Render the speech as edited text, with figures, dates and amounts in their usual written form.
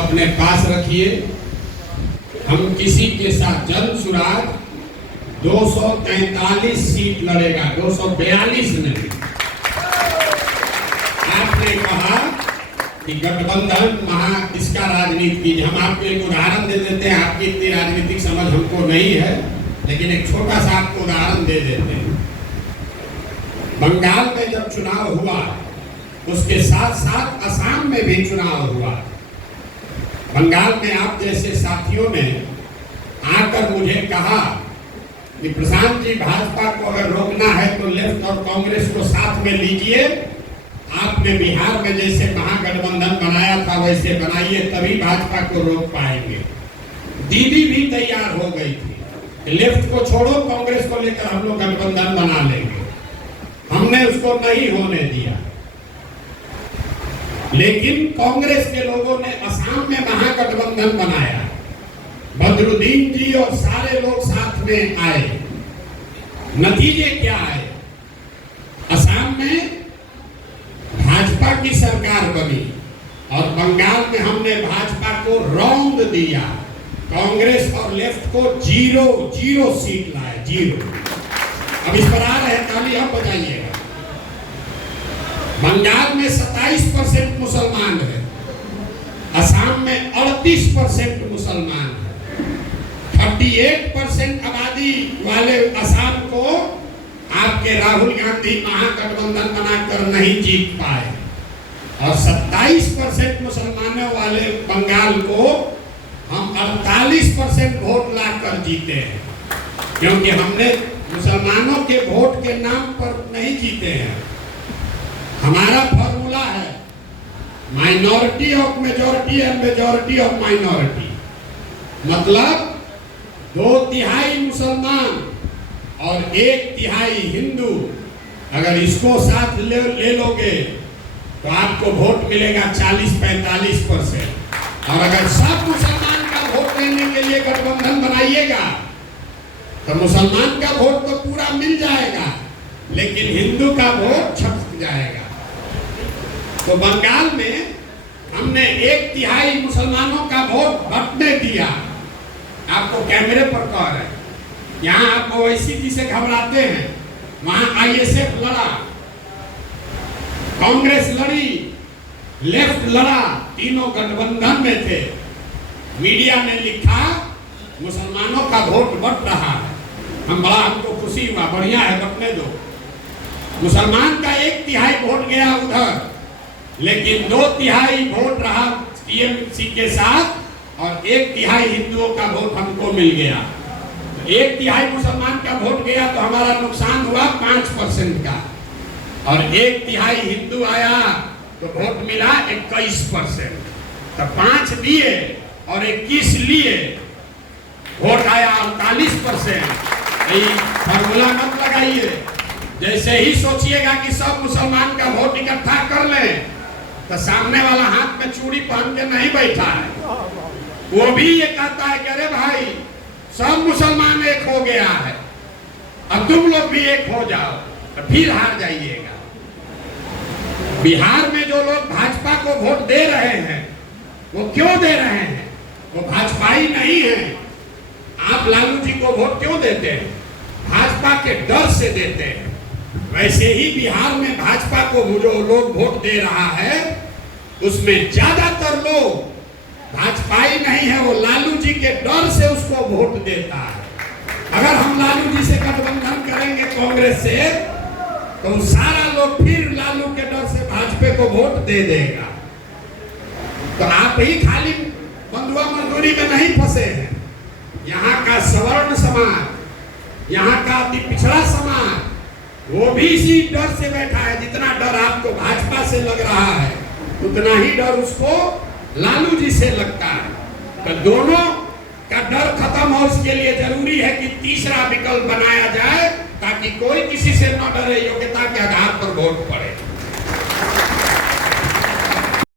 अपने पास रखिए। हम किसी के साथ जनसुराज 243 सीट लड़ेगा, 242 नहीं। आपने कहा कि गठबंधन इसका राजनीति कीजिए। हम आपको एक उदाहरण दे देते हैं, आपकी इतनी राजनीतिक समझ हमको नहीं है, लेकिन एक छोटा सा आपको उदाहरण दे देते हैं। बंगाल में जब चुनाव हुआ, उसके साथ साथ असम में भी चुनाव हुआ। बंगाल में आप जैसे साथियों ने आकर मुझे कहा कि प्रशांत जी, भाजपा को अगर रोकना है तो लेफ्ट और कांग्रेस को साथ में लीजिए। आपने बिहार में जैसे महागठबंधन बनाया था वैसे बनाइए, तभी भाजपा को रोक पाएंगे। दीदी भी तैयार हो गई थी, लेफ्ट को छोड़ो, कांग्रेस को लेकर हम लोग गठबंधन बना लेंगे। हमने उसको नहीं होने दिया, लेकिन कांग्रेस के लोगों ने असम में महागठबंधन बनाया। बदरुद्दीन जी और सारे लोग साथ में आए। नतीजे क्या आए? असम में भाजपा की सरकार बनी और बंगाल में हमने भाजपा को रौंद दिया। कांग्रेस और लेफ्ट को जीरो सीट लाए, 0। अब इस पर आ रहे हैं, ताली आप बजाइएगा। बंगाल में 27% मुसलमान है, असम में 38% मुसलमान है। 38% आबादी वाले असम को आपके राहुल गांधी महागठबंधन बनाकर नहीं जीत पाए, और 27% मुसलमानों वाले बंगाल को हम 48% वोट लाकर जीते हैं। क्योंकि हमने मुसलमानों के वोट के नाम पर नहीं जीते हैं। हमारा फॉर्मूला है minority of majority and majority of minority. मतलब 2/3 मुसलमान और 1/3 हिंदू, अगर इसको साथ ले लोगे तो आपको वोट मिलेगा 40-45%। और अगर सब मुसलमान का वोट लेने के लिए गठबंधन बनाइएगा तो मुसलमान का वोट तो पूरा मिल जाएगा, लेकिन हिंदू का वोट छप जाएगा। तो बंगाल में हमने 1/3 मुसलमानों का वोट बंटने दिया। आपको कैमरे पर कह रहे हैं, यहाँ आप ओवैसी जी से घबराते हैं, वहां आईएसएफ लड़ा, कांग्रेस लड़ी, लेफ्ट लड़ा, तीनों गठबंधन में थे। मीडिया ने लिखा मुसलमानों का वोट बट रहा है। हमको खुशी हुआ, बढ़िया है, बटने दो। मुसलमान का 1/3 वोट गया उधर, लेकिन 2/3 वोट रहा टीएमसी के साथ, और 1/3 हिंदुओं का वोट हमको मिल गया। 1/3 मुसलमान का वोट गया तो हमारा नुकसान हुआ 5% का, और 1/3 हिंदू आया तो वोट मिला 21%। तो 5 दिए और 21 लिए, वोट आया 48%। फॉर्मूला मत लगाइए। जैसे ही सोचिएगा कि सब मुसलमान का वोट इकट्ठा कर लें, तो सामने वाला हाथ में चूड़ी पहन के नहीं बैठा है, वो भी ये कहता है कि अरे भाई सब मुसलमान एक हो गया है, अब तुम लोग भी एक हो जाओ, तो फिर हार जाइएगा। बिहार में जो लोग भाजपा को वोट दे रहे हैं, वो क्यों दे रहे हैं? वो भाजपाई नहीं है। आप लालू जी को वोट क्यों देते हैं? भाजपा के डर से देते हैं। वैसे ही बिहार में भाजपा को जो लोग वोट दे रहा है, उसमें ज्यादातर लोग भाजपाई नहीं है, वो लालू जी के डर से उसको वोट देता है। अगर हम लालू जी से गठबंधन करेंगे कांग्रेस से, तो सारा लोग फिर लालू के डर से भाजपा को वोट दे देगा। तो आप ही खाली बंधुआ मजदूरी में नहीं फंसे हैं। यहाँ का सवर्ण समाज, यहाँ का अति पिछड़ा समाज, वो भी इसी डर से बैठा है। जितना डर आपको भाजपा से लग रहा है, उतना ही डर उसको लालू जी से लगता है। तो दोनों का डर खत्म हो, इसके लिए जरूरी है कि तीसरा विकल्प बनाया जाए, ताकि कोई किसी से न डरे, योग्यता के आधार पर वोट पड़े।